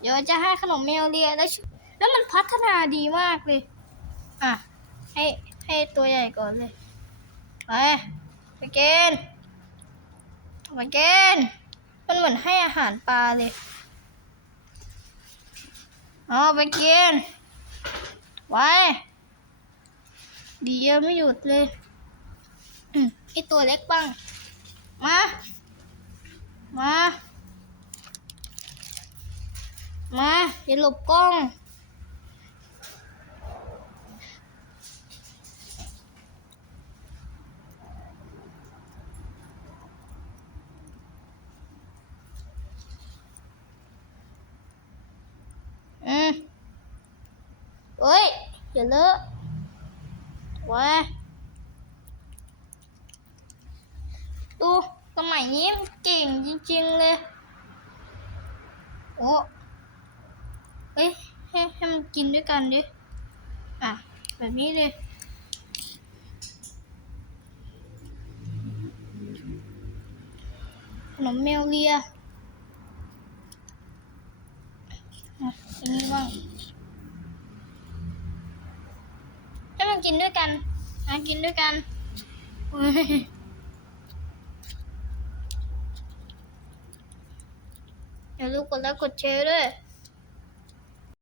เดี๋ยวจะให้ขนมแมวเลียแล้วชุแล้วมันพัฒนาดีมากเลย อะ ให้ให้ตัวใหญ่ก่อนเลย ไปไปกินไปกินมันเหมือนให้อาหารปลาเลยเอาไปกินไว้ดีเยอะไม่หยุดเลยอืมไอตัวเล็กบ้าง มา มาอย่าหลบกล้อง อืมเฮ้ย อย่าเลอะว้ดูสมัยนี้เก่งจริง ๆ เลย โอ้ เอ้ยให้ให้มันกินด้วยกันดิ อะ แบบนี้เลยขนมแมวเลียอะอันนี้บ้างให้มันกินด้วยกันอะกินด้วยกันเฮ้ยอย่าลืมกดไลค์กดแชร์ด้วย